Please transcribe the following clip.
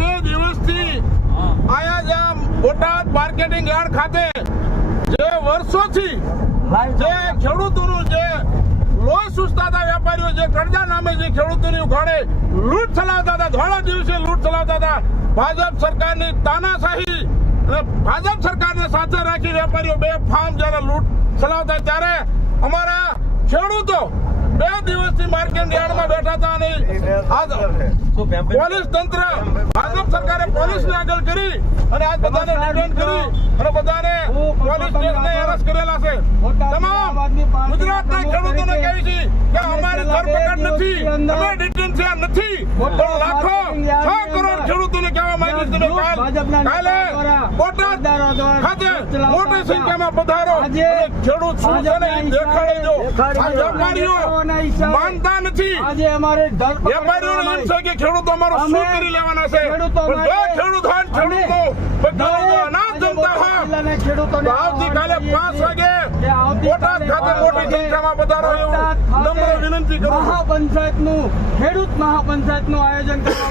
2 દિવસથી આયા જ્યાં બોટાદ માર્કેટિંગ યાર્ડ ખાતે જે વર્ષોથી જે ખેડૂતોનું જે લોહી ચૂસતા હતા વેપારીઓ, જે કરજા નામે જે ખેડૂતોની ઉઘાડે લૂંટ ચલાવતા હતા, ધોળા દિવસે લૂંટ ચલાવતા હતા, ભાજપ સરકારની તાનાશાહી અને ભાજપ સરકારને સાથે રાખી વેપારીઓ બેફામ જ્યારે લૂંટ ચલાવતા, ત્યારે અમારા ખેડૂતો 2 દિવસથી માર્કેટ યાર્ડમાં બેઠા હતા અને પોલીસ તંત્ર, ભાજપ સરકારે પોલીસને આગળ કરી અને આ બધાને ડિટેન કરી અને બધાને પોલીસ સ્ટેશને એરેસ્ટ કરેલા છે. તમામ ગુજરાતના ખેડૂતોને કહે છે કે અમારી ધરપકડ નથી, અમે ડિટેન્શન નથી, પણ લાખો 6 કરોડ ખેડૂતોને કહેવા માંગુ છું, કાલે બોટાદ ખાતે મોટી સંખ્યામાં પધારો, ખેડૂત શું છે ને દેખાડી દો. આ વેપારીઓ માનતા નથી, વેપારીઓને એમ છે કે ખેડૂતો અમારો શું કરી લેવાના છે, પણ જો ખેડૂત હોય ખેડૂતો અનાજ જમતા હોય તો આવતીકાલે 5 વાગે બોટાદ ખાતે મોટી સંખ્યામાં પધારો એવું નમ્ર વિનંતી કરું. ખેડૂત મહાપંચાયતનું આયોજન